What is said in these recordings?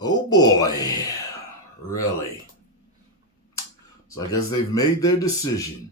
Oh boy. Really? So I guess they've made their decision.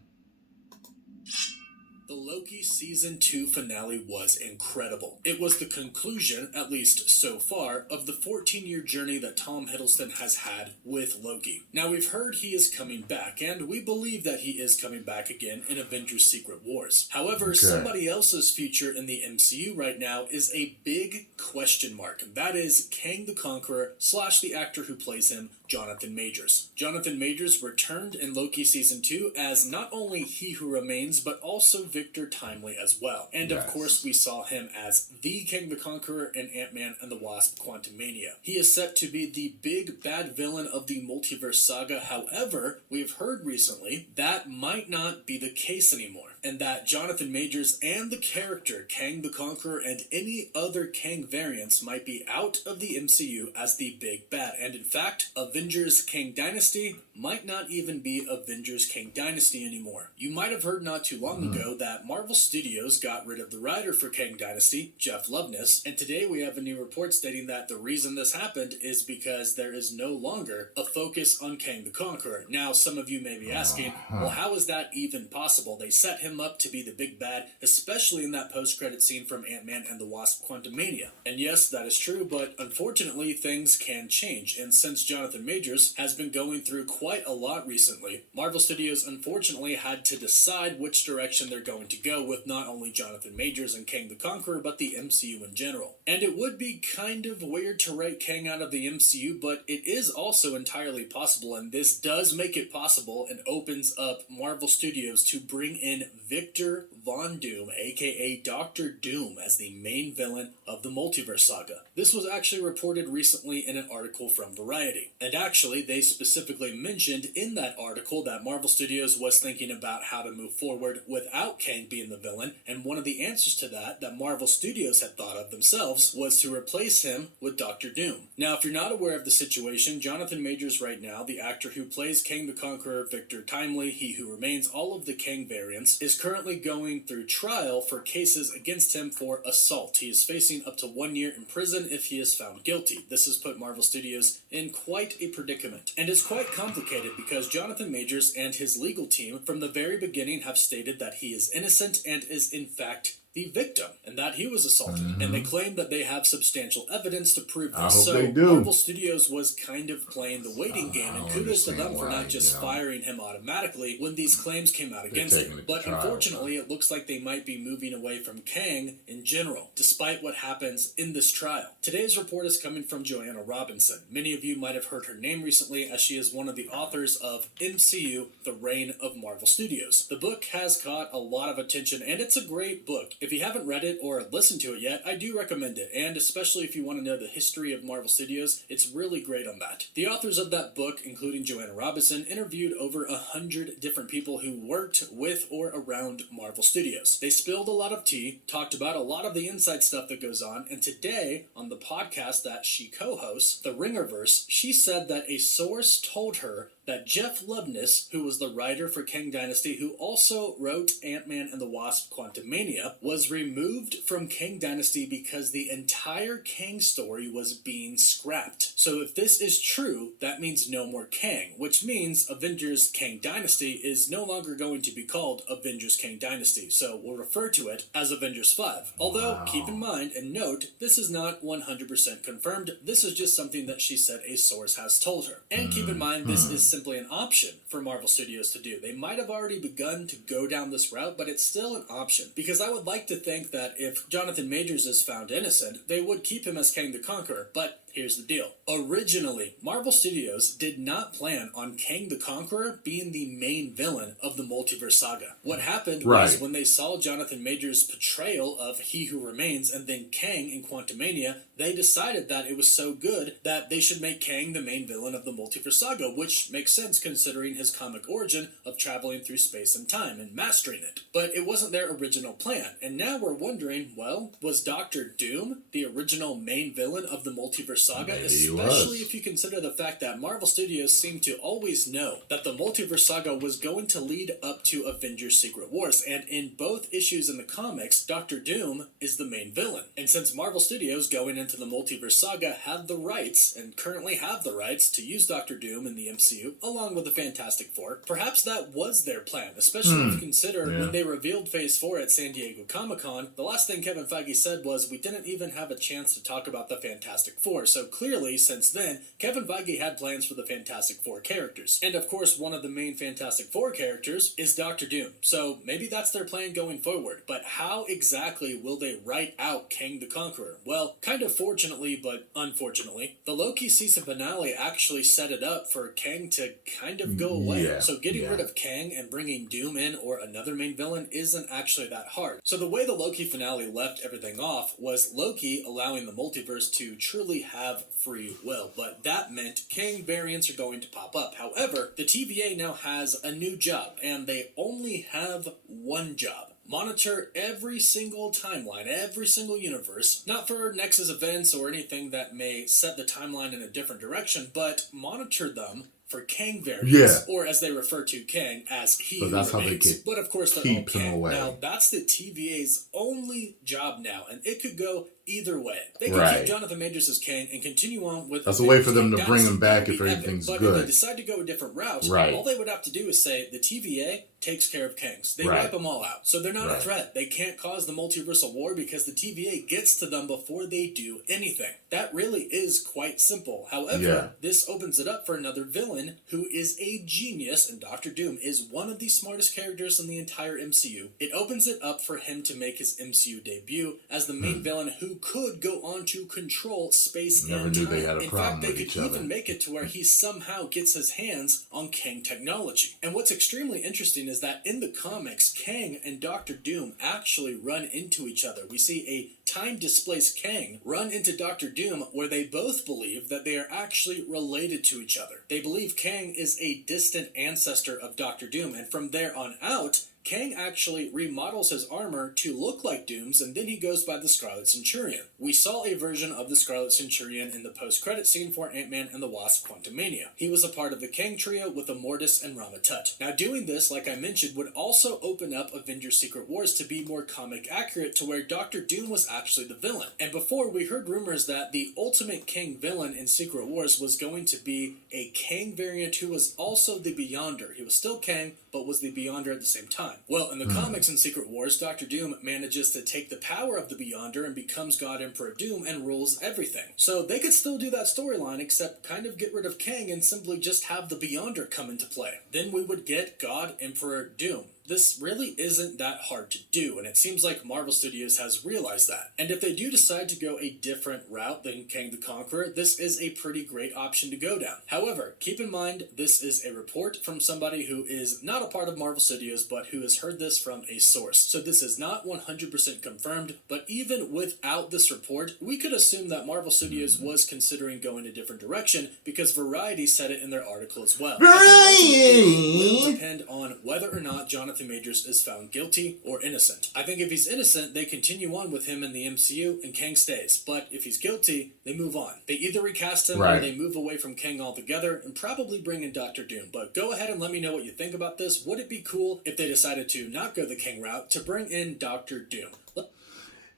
The Loki Season 2 finale was incredible. It was the conclusion, at least so far, of the 14-year journey that Tom Hiddleston has had with Loki. Now, we've heard he is coming back, and we believe that he is coming back again in Avengers Secret Wars. However, somebody else's future in the MCU right now is a big question mark, and that is Kang the Conqueror / the actor who plays him, Jonathan Majors. Jonathan Majors returned in Loki Season 2 as not only He Who Remains, but also Victor Timely as well. And of course, we saw him as the Kang the Conqueror in Ant-Man and the Wasp: Quantumania. He is set to be the big bad villain of the multiverse saga. However, we've heard recently that might not be the case anymore, and that Jonathan Majors and the character Kang the Conqueror and any other Kang variants might be out of the MCU as the big bad. And in fact, Avengers Kang Dynasty might not even be Avengers Kang Dynasty anymore. You might have heard not too long ago that Marvel Studios got rid of the writer for Kang Dynasty, Jeff Loveness, and today we have a new report stating that the reason this happened is because there is no longer a focus on Kang the Conqueror. Now, some of you may be asking, well, how is that even possible? They set him up to be the big bad, especially in that post-credit scene from Ant-Man and the Wasp: Quantumania. And yes, that is true, but unfortunately, things can change, and since Jonathan Majors has been going through quite a lot recently, Marvel Studios unfortunately had to decide which direction they're going to go with not only Jonathan Majors and Kang the Conqueror, but the MCU in general. And it would be kind of weird to write Kang out of the MCU, but it is also entirely possible, and this does make it possible and opens up Marvel Studios to bring in Victor Von Doom, aka Dr. Doom, as the main villain of the multiverse saga. This was actually reported recently in an article from Variety. And actually, they specifically mentioned in that article that Marvel Studios was thinking about how to move forward without Kang being the villain, and one of the answers to that Marvel Studios had thought of themselves was to replace him with Dr. Doom. Now, if you're not aware of the situation, Jonathan Majors right now, the actor who plays Kang the Conqueror, Victor Timely, He Who Remains, all of the Kang variants, is currently going through trial for cases against him for assault. He is facing up to 1 year in prison if he is found guilty. This has put Marvel Studios in quite a predicament. And it's quite complicated because Jonathan Majors and his legal team from the very beginning have stated that he is innocent and is in fact the victim, and that he was assaulted. And they claim that they have substantial evidence to prove this. So Marvel Studios was kind of playing the waiting game, and kudos to them for not just firing him automatically when these claims came out against him. But unfortunately, it looks like they might be moving away from Kang in general, despite what happens in this trial. Today's report is coming from Joanna Robinson. Many of you might have heard her name recently, as she is one of the authors of MCU, The Reign of Marvel Studios. The book has caught a lot of attention, and it's a great book. If you haven't read it or listened to it yet, I do recommend it, and especially if you want to know the history of Marvel Studios, it's really great on that. The authors of that book, including Joanna Robinson, interviewed over 100 different people who worked with or around Marvel Studios. They spilled a lot of tea, talked about a lot of the inside stuff that goes on, and today, on the podcast that she co-hosts, The Ringerverse, she said that a source told her that Jeff Loveness, who was the writer for Kang Dynasty, who also wrote Ant-Man and the Wasp: Quantumania, was removed from Kang Dynasty because the entire Kang story was being scrapped. So if this is true, that means no more Kang, which means Avengers Kang Dynasty is no longer going to be called Avengers Kang Dynasty, so we'll refer to it as Avengers 5. Although, keep in mind and note, this is not 100% confirmed, this is just something that she said a source has told her. And keep in mind, this is simply an option for Marvel Studios to do. They might have already begun to go down this route, but it's still an option. Because I would like to think that if Jonathan Majors is found innocent, they would keep him as Kang the Conqueror, but here's the deal. Originally, Marvel Studios did not plan on Kang the Conqueror being the main villain of the multiverse saga. What happened was when they saw Jonathan Majors' portrayal of He Who Remains and then Kang in Quantumania, they decided that it was so good that they should make Kang the main villain of the multiverse saga, which makes sense considering his comic origin of traveling through space and time and mastering it. But it wasn't their original plan, and now we're wondering, well, was Dr. Doom the original main villain of the multiverse saga, Maybe he especially was. if you consider the fact that Marvel Studios seemed to always know that the multiverse saga was going to lead up to Avengers Secret Wars, and in both issues in the comics, Doctor Doom is the main villain. And since Marvel Studios, going into the multiverse saga, had the rights, and currently have the rights, to use Doctor Doom in the MCU, along with the Fantastic Four, perhaps that was their plan, especially if you consider when they revealed Phase 4 at San Diego Comic-Con, the last thing Kevin Feige said was, we didn't even have a chance to talk about the Fantastic Four. So clearly, since then, Kevin Feige had plans for the Fantastic Four characters. And of course, one of the main Fantastic Four characters is Doctor Doom. So maybe that's their plan going forward. But how exactly will they write out Kang the Conqueror? Well, kind of fortunately, but unfortunately, the Loki season finale actually set it up for Kang to kind of go away. Yeah, so getting rid of Kang and bringing Doom in, or another main villain, isn't actually that hard. So the way the Loki finale left everything off was Loki allowing the multiverse to truly have free will, but that meant Kang variants are going to pop up. However, the TVA now has a new job, and they only have one job. Monitor every single timeline, every single universe, not for Nexus events or anything that may set the timeline in a different direction, but monitor them for Kang variants, or as they refer to Kang as he who that's remains. how they could but of course, they're all keep him Kang. away. Now, that's the TVA's only job now, and it could go either way. They could keep Jonathan Majors as Kang and continue on with... That's a way for them to bring him back if everything's good. But if they decide to go a different route, all they would have to do is say, the TVA takes care of Kangs. They wipe them all out. So they're not a threat. They can't cause the multiversal war because the TVA gets to them before they do anything. That really is quite simple. However, this opens it up for another villain who is a genius, and Doctor Doom is one of the smartest characters in the entire MCU. It opens it up for him to make his MCU debut as the main villain who could go on to control space and time. They had a in problem fact, they with could each other. even make it to where he somehow gets his hands on Kang technology. And what's extremely interesting is that in the comics, Kang and Doctor Doom actually run into each other. We see a time-displaced Kang run into Doctor Doom, where they both believe that they are actually related to each other. They believe Kang is a distant ancestor of Doctor Doom, and from there on out, Kang actually remodels his armor to look like Doom's, and then he goes by the Scarlet Centurion. We saw a version of the Scarlet Centurion in the post-credit scene for Ant-Man and the Wasp: Quantumania. He was a part of the Kang trio with Immortus and Rama Tut. Now, doing this, like I mentioned, would also open up Avengers Secret Wars to be more comic accurate, to where Doctor Doom was actually the villain. And before, we heard rumors that the ultimate Kang villain in Secret Wars was going to be a Kang variant who was also the Beyonder. He was still Kang, but was the Beyonder at the same time. Well, in the comics in Secret Wars, Doctor Doom manages to take the power of the Beyonder and becomes God Emperor Doom and rules everything. So they could still do that storyline, except kind of get rid of Kang and simply just have the Beyonder come into play. Then we would get God Emperor Doom. This really isn't that hard to do, and it seems like Marvel Studios has realized that. And if they do decide to go a different route than Kang the Conqueror, this is a pretty great option to go down. However, keep in mind, this is a report from somebody who is not a part of Marvel Studios, but who has heard this from a source. So this is not 100% confirmed, but even without this report, we could assume that Marvel Studios was considering going a different direction, because Variety said it in their article as well. It will depend on whether or not Jonathan Majors is found guilty or innocent. I think if he's innocent, they continue on with him in the MCU and Kang stays. But if he's guilty, they move on. They either recast him or they move away from Kang altogether and probably bring in Doctor Doom. But go ahead and let me know what you think about this. Would it be cool if they decided to not go the Kang route, to bring in Doctor Doom?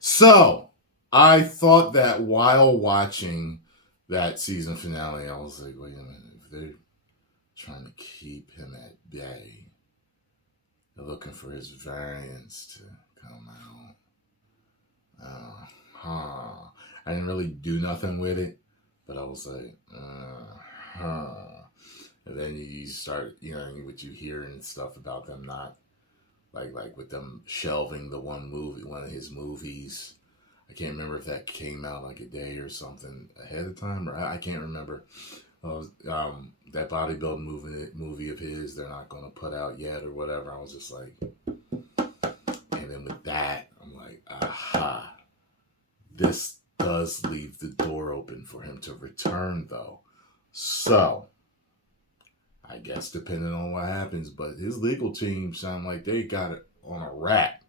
So, I thought that while watching that season finale, I was like, wait a minute, if they're trying to keep him at bay, they're looking for his variants to come out. I didn't really do nothing with it, but I was like, And then you start, what you hear and stuff about them not, like with them shelving the one of his movies. I can't remember if that came out like a day or something ahead of time, or I can't remember. That bodybuilding movie of his, they're not going to put out yet or whatever. I was just like, and then with that, I'm like, aha, this does leave the door open for him to return though. So, I guess depending on what happens, but his legal team sound like they got it on a wrap.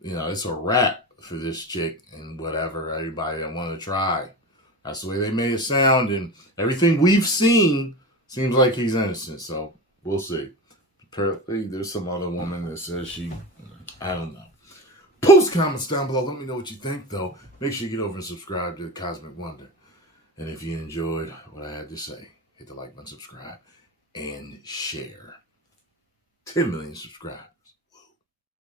It's a wrap for this chick and whatever, everybody that want to try That's the way they made it sound, and everything we've seen seems like he's innocent. So we'll see. Apparently, there's some other woman that says I don't know. Post comments down below. Let me know what you think, though. Make sure you get over and subscribe to the Cosmic Wonder. And if you enjoyed what I had to say, hit the like button, subscribe, and share. 10 million subscribe.